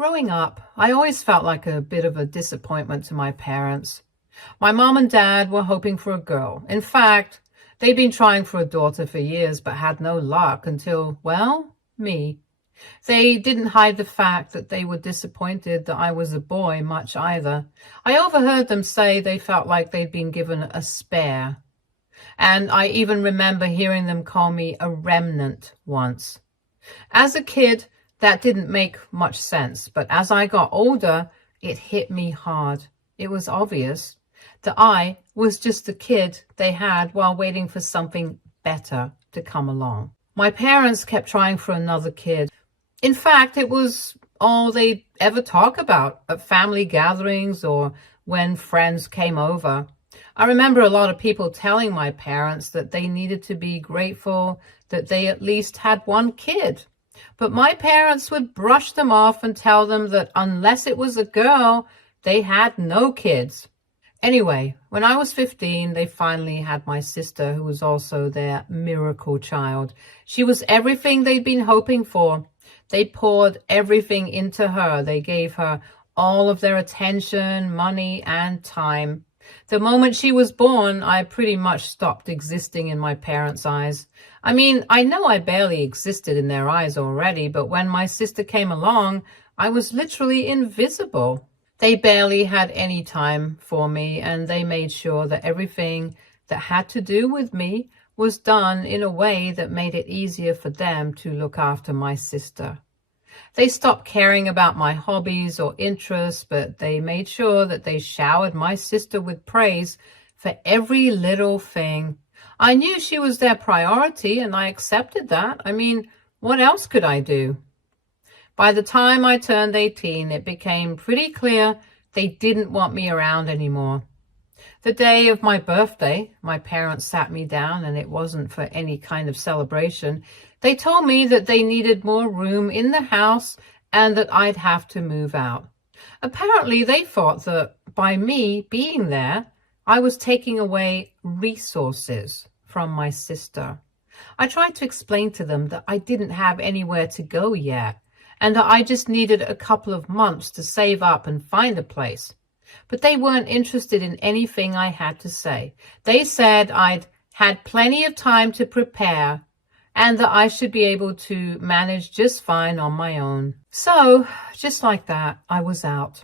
Growing up, I always felt like a bit of a disappointment to my parents. My mom and dad were hoping for a girl. In fact, they'd been trying for a daughter for years but had no luck until, well, me. They didn't hide the fact that they were disappointed that I was a boy much either. I overheard them say they felt like they'd been given a spare. And I even remember hearing them call me a remnant once. As a kid, that didn't make much sense, but as I got older, it hit me hard. It was obvious that I was just the kid they had while waiting for something better to come along. My parents kept trying for another kid. In fact, it was all they'd ever talk about at family gatherings or when friends came over. I remember a lot of people telling my parents that they needed to be grateful that they at least had one kid. But my parents would brush them off and tell them that unless it was a girl, they had no kids. Anyway, when I was 15, they finally had my sister, who was also their miracle child. She was everything they'd been hoping for. They poured everything into her. They gave her all of their attention, money, and time. The moment she was born, I pretty much stopped existing in my parents' eyes. I mean, I know I barely existed in their eyes already, but when my sister came along, I was literally invisible. They barely had any time for me, and they made sure that everything that had to do with me was done in a way that made it easier for them to look after my sister. They stopped caring about my hobbies or interests, but they made sure that they showered my sister with praise for every little thing. I knew she was their priority, and I accepted that. I mean, what else could I do? By the time I turned 18, it became pretty clear they didn't want me around anymore. The day of my birthday, my parents sat me down, and it wasn't for any kind of celebration. They told me that they needed more room in the house and that I'd have to move out. Apparently, they thought that by me being there, I was taking away resources from my sister. I tried to explain to them that I didn't have anywhere to go yet, and that I just needed a couple of months to save up and find a place. But they weren't interested in anything I had to say. They said I'd had plenty of time to prepare and that I should be able to manage just fine on my own. So, just like that, I was out.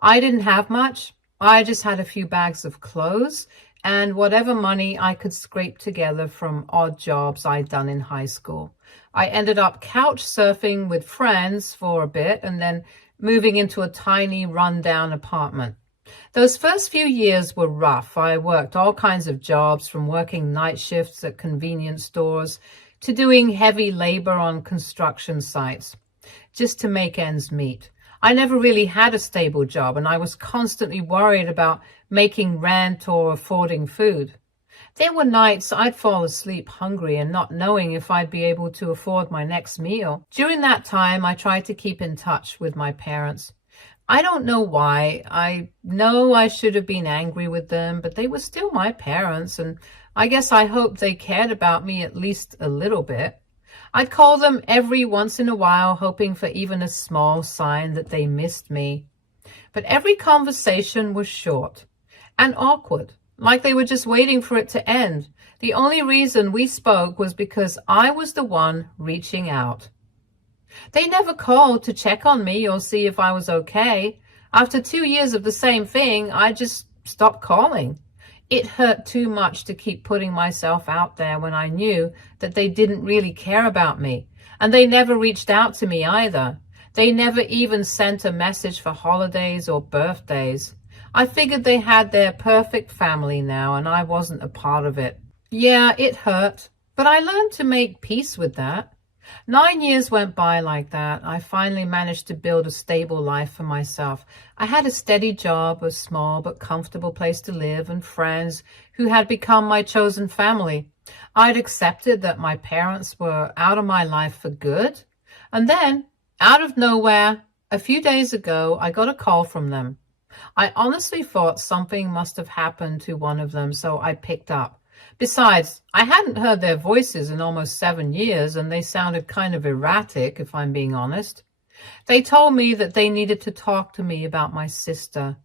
I didn't have much. I just had a few bags of clothes and whatever money I could scrape together from odd jobs I'd done in high school. I ended up couch surfing with friends for a bit and then moving into a tiny rundown apartment. Those first few years were rough. I worked all kinds of jobs, from working night shifts at convenience stores to doing heavy labor on construction sites, just to make ends meet. I never really had a stable job, and I was constantly worried about making rent or affording food. There were nights I'd fall asleep hungry and not knowing if I'd be able to afford my next meal. During that time, I tried to keep in touch with my parents. I don't know why. I know I should have been angry with them, but they were still my parents, and I guess I hoped they cared about me at least a little bit. I'd call them every once in a while, hoping for even a small sign that they missed me. But every conversation was short and awkward, like they were just waiting for it to end. The only reason we spoke was because I was the one reaching out. They never called to check on me or see if I was okay. After 2 years of the same thing, I just stopped calling. It hurt too much to keep putting myself out there when I knew that they didn't really care about me. And they never reached out to me either. They never even sent a message for holidays or birthdays. I figured they had their perfect family now, and I wasn't a part of it. Yeah, it hurt, but I learned to make peace with that. 9 years went by like that. I finally managed to build a stable life for myself. I had a steady job, a small but comfortable place to live, and friends who had become my chosen family. I'd accepted that my parents were out of my life for good. And then, out of nowhere, a few days ago, I got a call from them. I honestly thought something must have happened to one of them, so I picked up. Besides, I hadn't heard their voices in almost 7 years, and they sounded kind of erratic, if I'm being honest. They told me that they needed to talk to me about my sister.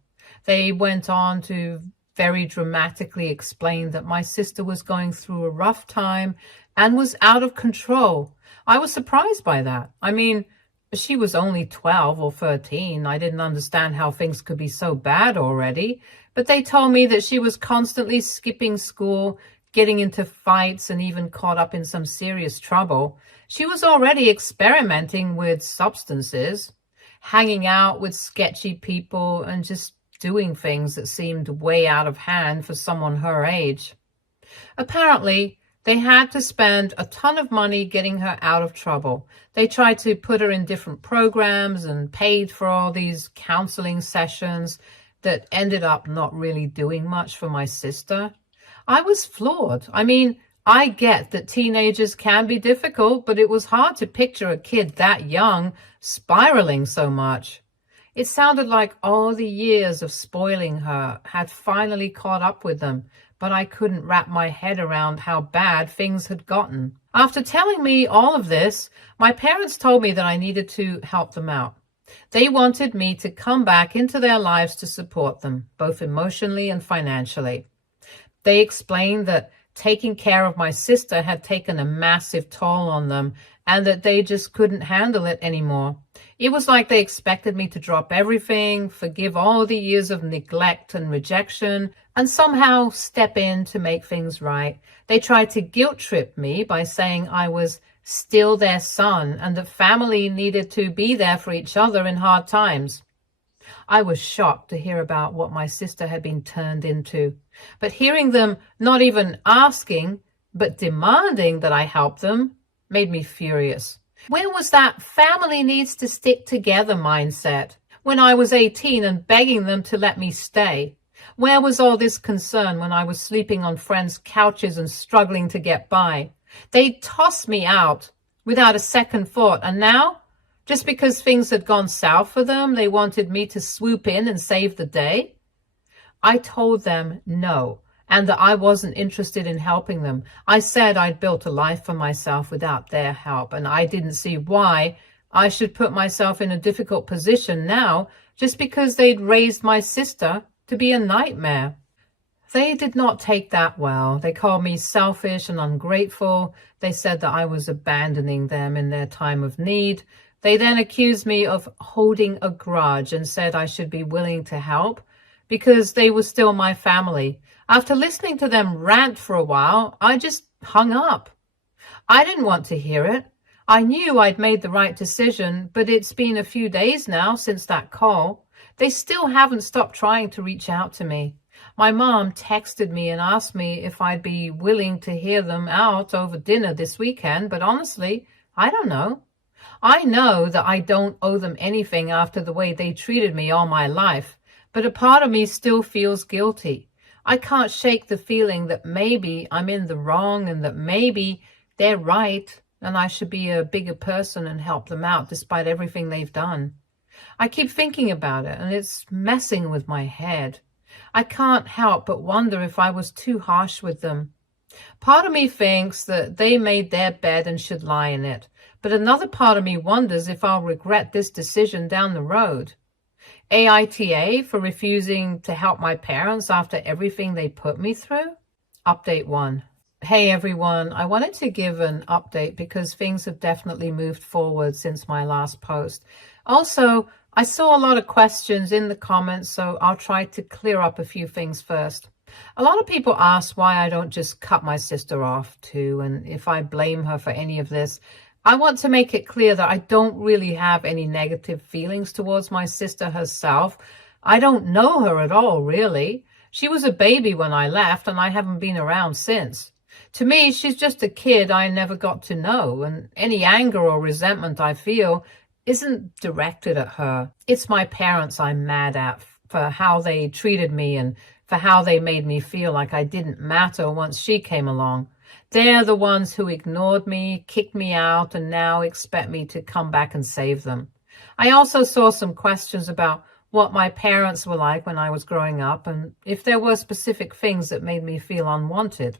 They went on to very dramatically explain that my sister was going through a rough time and was out of control. I was surprised by that. I mean, she was only 12 or 13. I didn't understand how things could be so bad already. But they told me that she was constantly skipping school, getting into fights, and even caught up in some serious trouble. She was already experimenting with substances, hanging out with sketchy people, and just doing things that seemed way out of hand for someone her age. Apparently, they had to spend a ton of money getting her out of trouble. They tried to put her in different programs and paid for all these counseling sessions that ended up not really doing much for my sister. I was floored. I mean, I get that teenagers can be difficult, but it was hard to picture a kid that young spiraling so much. It sounded like all the years of spoiling her had finally caught up with them, but I couldn't wrap my head around how bad things had gotten. After telling me all of this, my parents told me that I needed to help them out. They wanted me to come back into their lives to support them, both emotionally and financially. They explained that taking care of my sister had taken a massive toll on them and that they just couldn't handle it anymore. It was like they expected me to drop everything, forgive all the years of neglect and rejection, and somehow step in to make things right. They tried to guilt trip me by saying I was still their son and that family needed to be there for each other in hard times. I was shocked to hear about what my sister had been turned into. But hearing them not even asking, but demanding that I help them, made me furious. Where was that family needs to stick together mindset when I was 18 and begging them to let me stay? Where was all this concern when I was sleeping on friends' couches and struggling to get by? They tossed me out without a second thought, and now, just because things had gone south for them, they wanted me to swoop in and save the day? I told them no, and that I wasn't interested in helping them. I said I'd built a life for myself without their help, and I didn't see why I should put myself in a difficult position now just because they'd raised my sister to be a nightmare. They did not take that well. They called me selfish and ungrateful. They said that I was abandoning them in their time of need. They then accused me of holding a grudge and said I should be willing to help because they were still my family. After listening to them rant for a while, I just hung up. I didn't want to hear it. I knew I'd made the right decision, but it's been a few days now since that call. They still haven't stopped trying to reach out to me. My mom texted me and asked me if I'd be willing to hear them out over dinner this weekend, but honestly, I don't know. I know that I don't owe them anything after the way they treated me all my life, but a part of me still feels guilty. I can't shake the feeling that maybe I'm in the wrong and that maybe they're right and I should be a bigger person and help them out despite everything they've done. I keep thinking about it and it's messing with my head. I can't help but wonder if I was too harsh with them. Part of me thinks that they made their bed and should lie in it, but another part of me wonders if I'll regret this decision down the road. AITA for refusing to help my parents after everything they put me through? Update 1. Hey everyone, I wanted to give an update because things have definitely moved forward since my last post. Also, I saw a lot of questions in the comments, so I'll try to clear up a few things first. A lot of people ask why I don't just cut my sister off too, and if I blame her for any of this. I want to make it clear that I don't really have any negative feelings towards my sister herself. I don't know her at all, really. She was a baby when I left, and I haven't been around since. To me, she's just a kid I never got to know, and any anger or resentment I feel isn't directed at her. It's my parents I'm mad at for how they treated me and for how they made me feel like I didn't matter once she came along. They're the ones who ignored me, kicked me out, and now expect me to come back and save them. I also saw some questions about what my parents were like when I was growing up and if there were specific things that made me feel unwanted.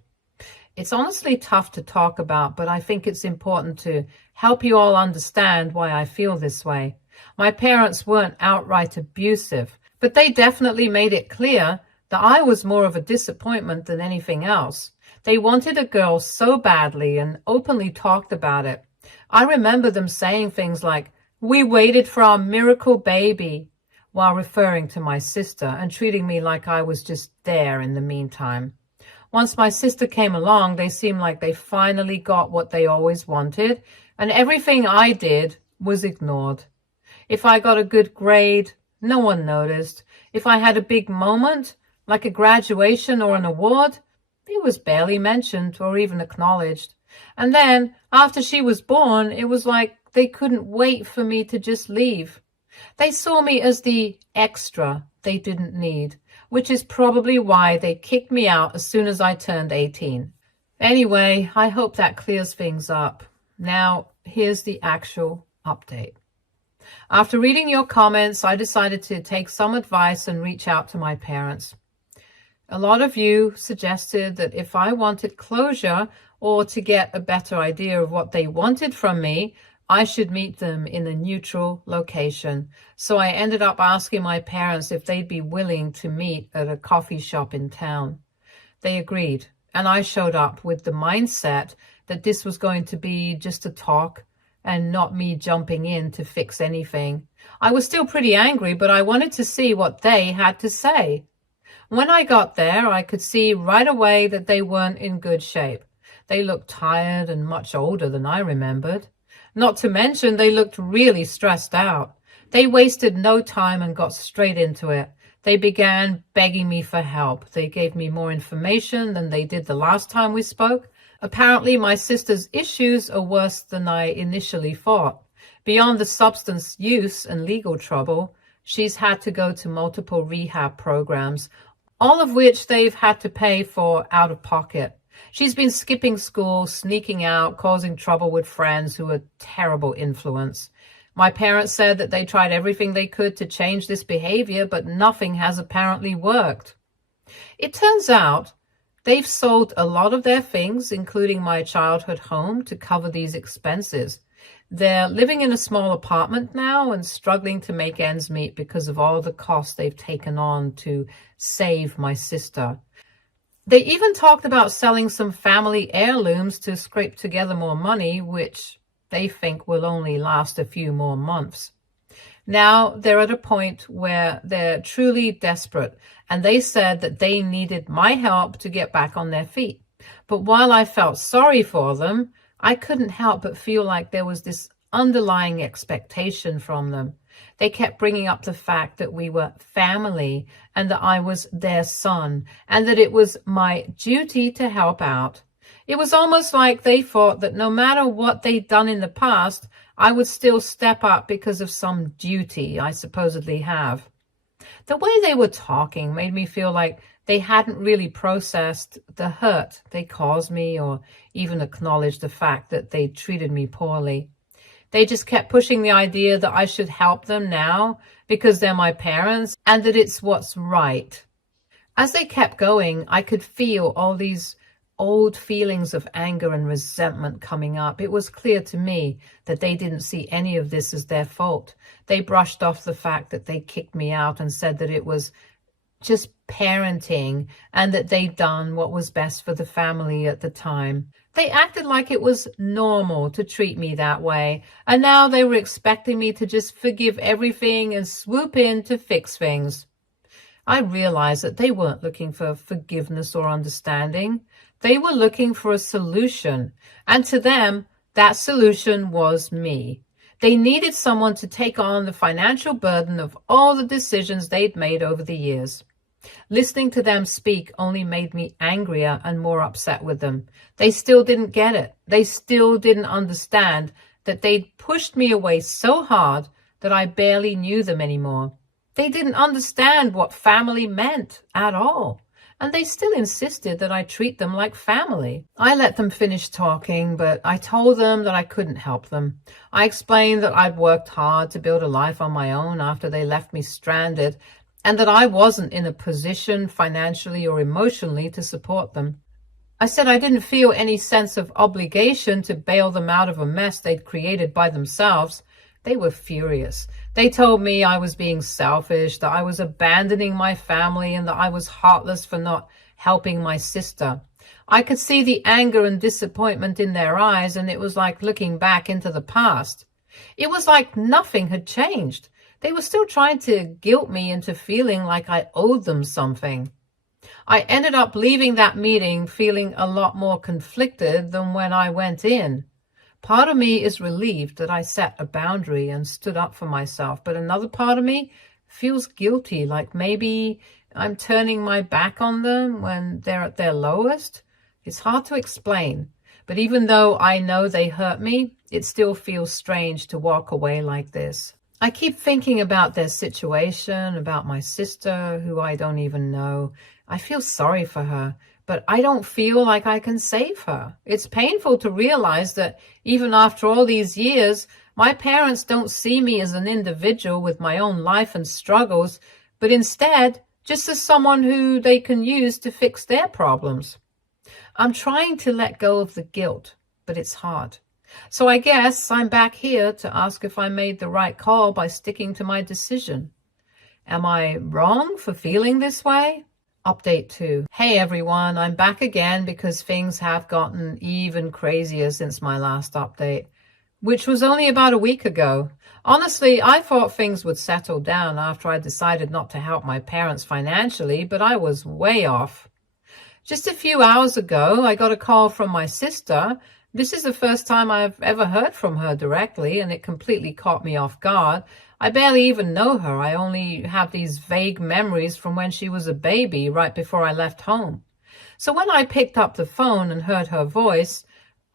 It's honestly tough to talk about, but I think it's important to help you all understand why I feel this way. My parents weren't outright abusive, but they definitely made it clear that I was more of a disappointment than anything else. They wanted a girl so badly and openly talked about it. I remember them saying things like, "We waited for our miracle baby," while referring to my sister and treating me like I was just there in the meantime. Once my sister came along, they seemed like they finally got what they always wanted, and everything I did was ignored. If I got a good grade, no one noticed. If I had a big moment, like a graduation or an award, it was barely mentioned or even acknowledged. And then, after she was born, it was like they couldn't wait for me to just leave. They saw me as the extra they didn't need, which is probably why they kicked me out as soon as I turned 18. Anyway, I hope that clears things up. Now, here's the actual update. After reading your comments, I decided to take some advice and reach out to my parents. A lot of you suggested that if I wanted closure or to get a better idea of what they wanted from me, I should meet them in a neutral location. So I ended up asking my parents if they'd be willing to meet at a coffee shop in town. They agreed, and I showed up with the mindset that this was going to be just a talk and not me jumping in to fix anything. I was still pretty angry, but I wanted to see what they had to say. When I got there, I could see right away that they weren't in good shape. They looked tired and much older than I remembered. Not to mention, they looked really stressed out. They wasted no time and got straight into it. They began begging me for help. They gave me more information than they did the last time we spoke. Apparently, my sister's issues are worse than I initially thought. Beyond the substance use and legal trouble, she's had to go to multiple rehab programs, all of which they've had to pay for out of pocket. She's been skipping school, sneaking out, causing trouble with friends who are terrible influence. My parents said that they tried everything they could to change this behavior, but nothing has apparently worked. It turns out they've sold a lot of their things, including my childhood home, to cover these expenses. They're living in a small apartment now and struggling to make ends meet because of all the costs they've taken on to save my sister. They even talked about selling some family heirlooms to scrape together more money, which they think will only last a few more months. Now they're at a point where they're truly desperate, and they said that they needed my help to get back on their feet. But while I felt sorry for them, I couldn't help but feel like there was this underlying expectation from them. They kept bringing up the fact that we were family and that I was their son and that it was my duty to help out. It was almost like they thought that no matter what they'd done in the past, I would still step up because of some duty I supposedly have. The way they were talking made me feel like they hadn't really processed the hurt they caused me or even acknowledged the fact that they treated me poorly. They just kept pushing the idea that I should help them now because they're my parents and that it's what's right. As they kept going, I could feel all these old feelings of anger and resentment coming up. It was clear to me that they didn't see any of this as their fault. They brushed off the fact that they kicked me out and said that it was just parenting and that they'd done what was best for the family at the time. They acted like it was normal to treat me that way, and now they were expecting me to just forgive everything and swoop in to fix things. I realized that they weren't looking for forgiveness or understanding. They were looking for a solution, and to them, that solution was me. They needed someone to take on the financial burden of all the decisions they'd made over the years. Listening to them speak only made me angrier and more upset with them. They still didn't get it. They still didn't understand that they'd pushed me away so hard that I barely knew them anymore. They didn't understand what family meant at all, and they still insisted that I treat them like family. I let them finish talking, but I told them that I couldn't help them. I explained that I'd worked hard to build a life on my own after they left me stranded, and that I wasn't in a position financially or emotionally to support them. I said I didn't feel any sense of obligation to bail them out of a mess they'd created by themselves, They were furious. They told me I was being selfish, that I was abandoning my family, and that I was heartless for not helping my sister. I could see the anger and disappointment in their eyes, and it was like looking back into the past. It was like nothing had changed. They were still trying to guilt me into feeling like I owed them something. I ended up leaving that meeting feeling a lot more conflicted than when I went in. Part of me is relieved that I set a boundary and stood up for myself, but another part of me feels guilty, like maybe I'm turning my back on them when they're at their lowest. It's hard to explain, but even though I know they hurt me, it still feels strange to walk away like this. I keep thinking about their situation, about my sister, who I don't even know. I feel sorry for her, but I don't feel like I can save her. It's painful to realize that even after all these years, my parents don't see me as an individual with my own life and struggles, but instead just as someone who they can use to fix their problems. I'm trying to let go of the guilt, but it's hard. So I guess I'm back here to ask if I made the right call by sticking to my decision. Am I wrong for feeling this way? Update 2. Hey everyone, I'm back again because things have gotten even crazier since my last update, which was only about a week ago. Honestly, I thought things would settle down after I decided not to help my parents financially, but I was way off. Just a few hours ago, I got a call from my sister. This is the first time I've ever heard from her directly, and it completely caught me off guard. I barely even know her. I only have these vague memories from when she was a baby right before I left home. So when I picked up the phone and heard her voice,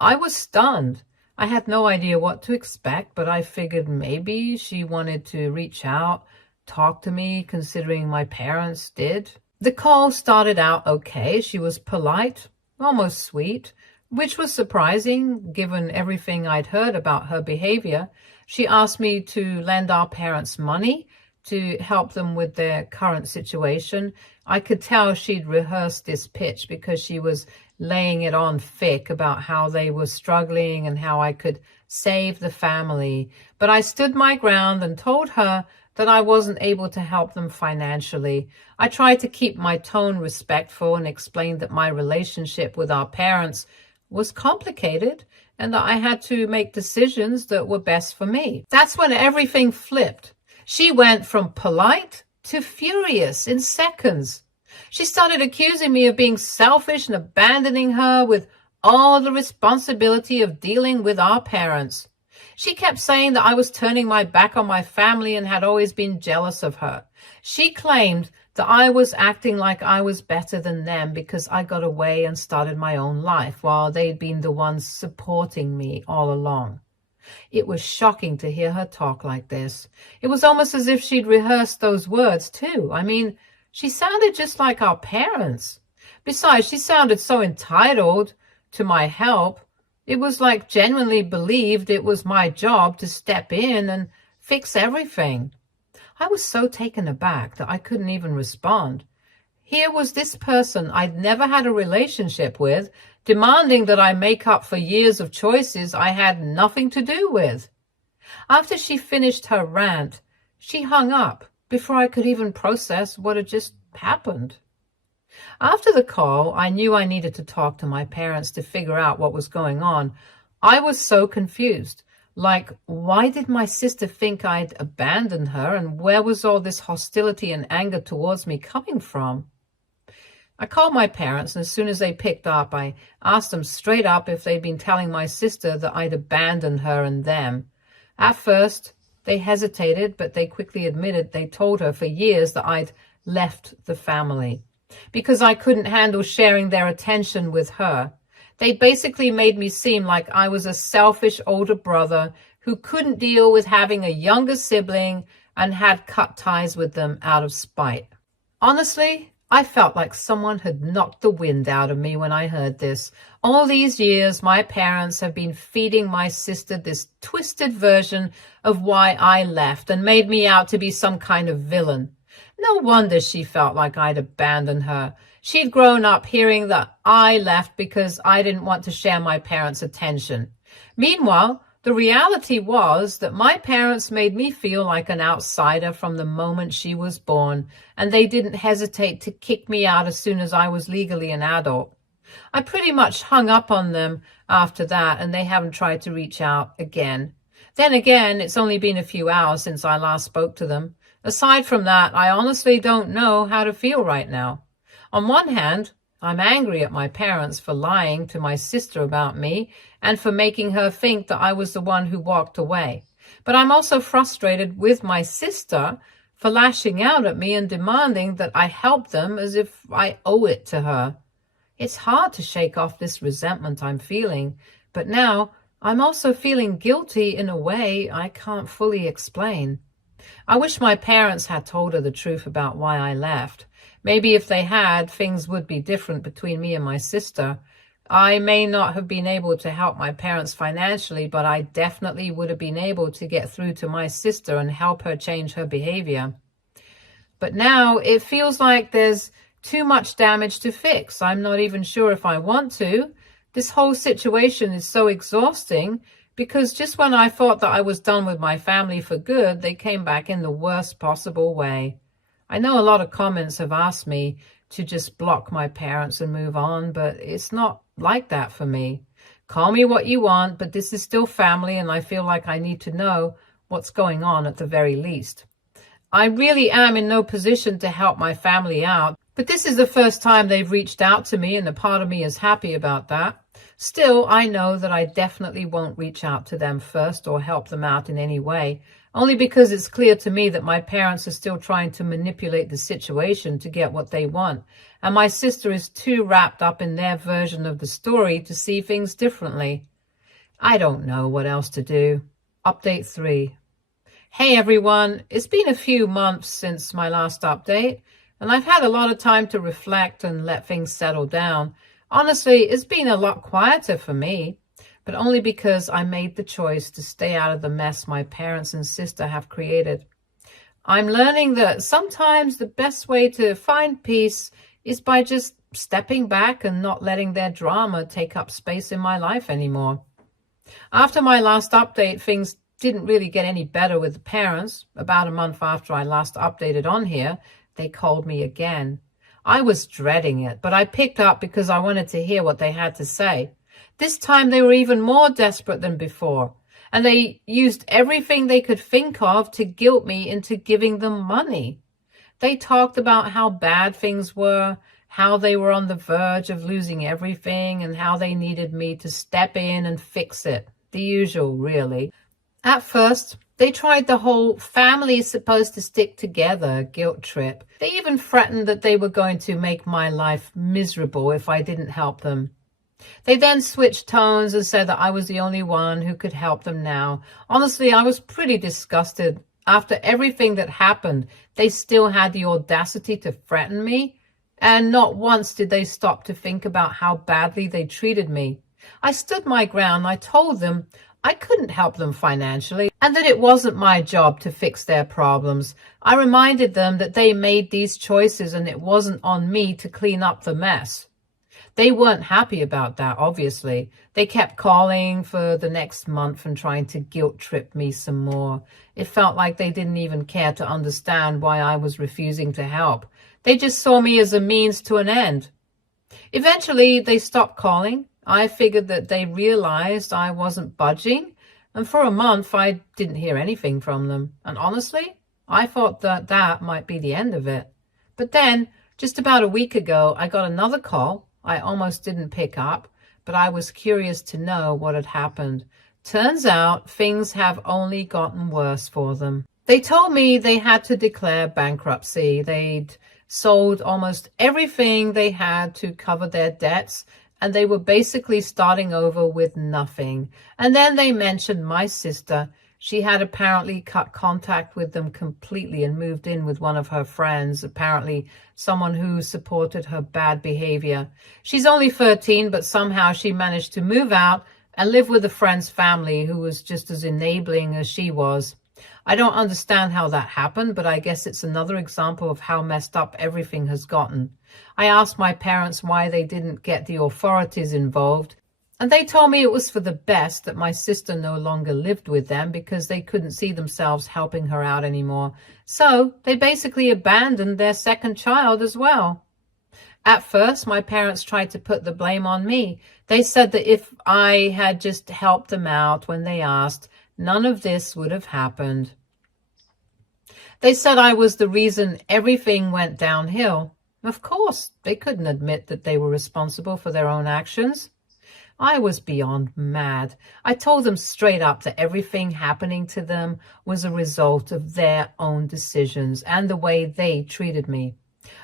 I was stunned. I had no idea what to expect, but I figured maybe she wanted to reach out, talk to me, considering my parents did. The call started out okay. She was polite, almost sweet, which was surprising given everything I'd heard about her behavior. She asked me to lend our parents money to help them with their current situation. I could tell she'd rehearsed this pitch because she was laying it on thick about how they were struggling and how I could save the family. But I stood my ground and told her that I wasn't able to help them financially. I tried to keep my tone respectful and explained that my relationship with our parents was complicated and that I had to make decisions that were best for me. That's when everything flipped. She went from polite to furious in seconds. She started accusing me of being selfish and abandoning her with all the responsibility of dealing with our parents. She kept saying that I was turning my back on my family and had always been jealous of her. She claimed that I was acting like I was better than them because I got away and started my own life while they'd been the ones supporting me all along. It was shocking to hear her talk like this. It was almost as if she'd rehearsed those words too. I mean, she sounded just like our parents. Besides, she sounded so entitled to my help. It was like genuinely believed it was my job to step in and fix everything. I was so taken aback that I couldn't even respond. Here was this person I'd never had a relationship with, demanding that I make up for years of choices I had nothing to do with. After she finished her rant, she hung up before I could even process what had just happened. After the call, I knew I needed to talk to my parents to figure out what was going on. I was so confused. Like, why did my sister think I'd abandoned her, and where was all this hostility and anger towards me coming from? I called my parents, and as soon as they picked up, I asked them straight up if they'd been telling my sister that I'd abandoned her and them. At first, they hesitated, but they quickly admitted they told her for years that I'd left the family because I couldn't handle sharing their attention with her. They basically made me seem like I was a selfish older brother who couldn't deal with having a younger sibling and had cut ties with them out of spite. Honestly, I felt like someone had knocked the wind out of me when I heard this. All these years, my parents have been feeding my sister this twisted version of why I left and made me out to be some kind of villain. No wonder she felt like I'd abandoned her. She'd grown up hearing that I left because I didn't want to share my parents' attention. Meanwhile, The reality was that my parents made me feel like an outsider from the moment she was born, and they didn't hesitate to kick me out as soon as I was legally an adult. I pretty much hung up on them after that, and they haven't tried to reach out again. Then again, it's only been a few hours since I last spoke to them. Aside from that, I honestly don't know how to feel right now. On one hand, I'm angry at my parents for lying to my sister about me and for making her think that I was the one who walked away. But I'm also frustrated with my sister for lashing out at me and demanding that I help them as if I owe it to her. It's hard to shake off this resentment I'm feeling, but now I'm also feeling guilty in a way I can't fully explain. I wish my parents had told her the truth about why I left. Maybe if they had, things would be different between me and my sister. I may not have been able to help my parents financially, but I definitely would have been able to get through to my sister and help her change her behavior. But now it feels like there's too much damage to fix. I'm not even sure if I want to. This whole situation is so exhausting because just when I thought that I was done with my family for good, they came back in the worst possible way. I know a lot of comments have asked me to just block my parents and move on, but it's not like that for me. Call me what you want, but this is still family, and I feel like I need to know what's going on at the very least. I really am in no position to help my family out, but this is the first time they've reached out to me, and a part of me is happy about that. Still, I know that I definitely won't reach out to them first or help them out in any way, only because it's clear to me that my parents are still trying to manipulate the situation to get what they want, and my sister is too wrapped up in their version of the story to see things differently. I don't know what else to do. Update 3. Hey everyone, it's been a few months since my last update, and I've had a lot of time to reflect and let things settle down. Honestly, it's been a lot quieter for me, but only because I made the choice to stay out of the mess my parents and sister have created. I'm learning that sometimes the best way to find peace is by just stepping back and not letting their drama take up space in my life anymore. After my last update, things didn't really get any better with the parents. About a month after I last updated on here, they called me again. I was dreading it, but I picked up because I wanted to hear what they had to say. This time they were even more desperate than before, and they used everything they could think of to guilt me into giving them money. They talked about how bad things were, how they were on the verge of losing everything, and how they needed me to step in and fix it. The usual, really. At first, they tried the whole family is supposed to stick together guilt trip. They even threatened that they were going to make my life miserable if I didn't help them. They then switched tones and said that I was the only one who could help them now. Honestly, I was pretty disgusted. After everything that happened, they still had the audacity to threaten me, and not once did they stop to think about how badly they treated me. I stood my ground. I told them I couldn't help them financially and that it wasn't my job to fix their problems. I reminded them that they made these choices and it wasn't on me to clean up the mess. They weren't happy about that, obviously. They kept calling for the next month and trying to guilt trip me some more. It felt like they didn't even care to understand why I was refusing to help. They just saw me as a means to an end. Eventually, they stopped calling. I figured that they realized I wasn't budging, and for a month I didn't hear anything from them. And honestly, I thought that that might be the end of it. But then, just about a week ago, I got another call. I almost didn't pick up, but I was curious to know what had happened. Turns out things have only gotten worse for them. They told me they had to declare bankruptcy. They'd sold almost everything they had to cover their debts, and they were basically starting over with nothing. And then they mentioned my sister. She had apparently cut contact with them completely and moved in with one of her friends, apparently someone who supported her bad behavior. She's only 13, but somehow she managed to move out and live with a friend's family who was just as enabling as she was. I don't understand how that happened, but I guess it's another example of how messed up everything has gotten. I asked my parents why they didn't get the authorities involved. And they told me it was for the best that my sister no longer lived with them because they couldn't see themselves helping her out anymore. So they basically abandoned their second child as well. At first, my parents tried to put the blame on me. They said that if I had just helped them out when they asked, none of this would have happened. They said I was the reason everything went downhill. Of course, they couldn't admit that they were responsible for their own actions. I was beyond mad. I told them straight up that everything happening to them was a result of their own decisions and the way they treated me.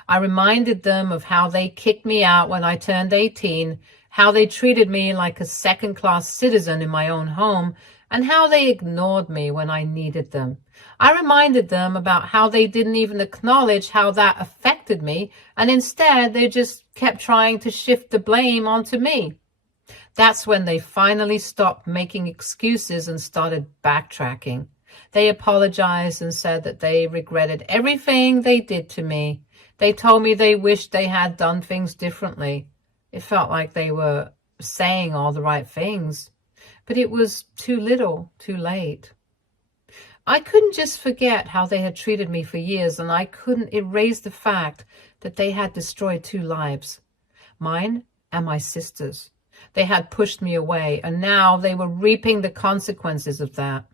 I reminded them of how they kicked me out when I turned 18, how they treated me like a second-class citizen in my own home, and how they ignored me when I needed them. I reminded them about how they didn't even acknowledge how that affected me, and instead they just kept trying to shift the blame onto me. That's when they finally stopped making excuses and started backtracking. They apologized and said that they regretted everything they did to me. They told me they wished they had done things differently. It felt like they were saying all the right things, but it was too little, too late. I couldn't just forget how they had treated me for years, and I couldn't erase the fact that they had destroyed 2 lives, mine and my sister's. They had pushed me away, and now they were reaping the consequences of that.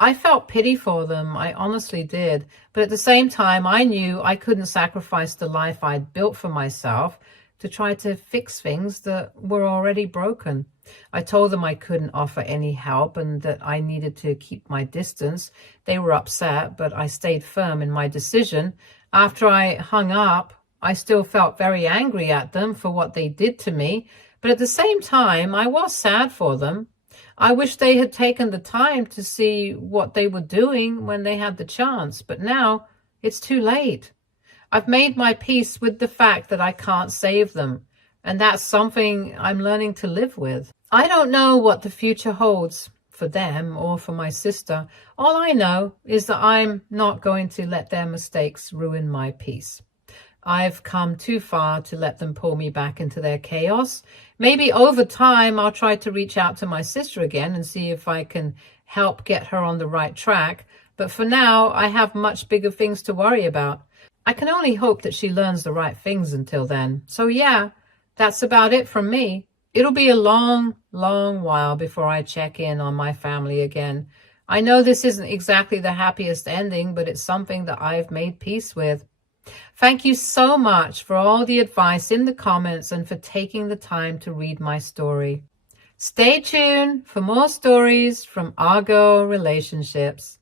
I felt pity for them, I honestly did, but at the same time, I knew I couldn't sacrifice the life I'd built for myself to try to fix things that were already broken. I told them I couldn't offer any help and that I needed to keep my distance. They were upset, but I stayed firm in my decision. After I hung up, I still felt very angry at them for what they did to me, but at the same time, I was sad for them. I wish they had taken the time to see what they were doing when they had the chance, but now it's too late. I've made my peace with the fact that I can't save them, and that's something I'm learning to live with. I don't know what the future holds for them or for my sister. All I know is that I'm not going to let their mistakes ruin my peace. I've come too far to let them pull me back into their chaos. Maybe over time I'll try to reach out to my sister again and see if I can help get her on the right track. But for now, I have much bigger things to worry about. I can only hope that she learns the right things until then. So yeah, that's about it from me. It'll be a long, long while before I check in on my family again. I know this isn't exactly the happiest ending, but it's something that I've made peace with. Thank you so much for all the advice in the comments and for taking the time to read my story. Stay tuned for more stories from Argo Relationships.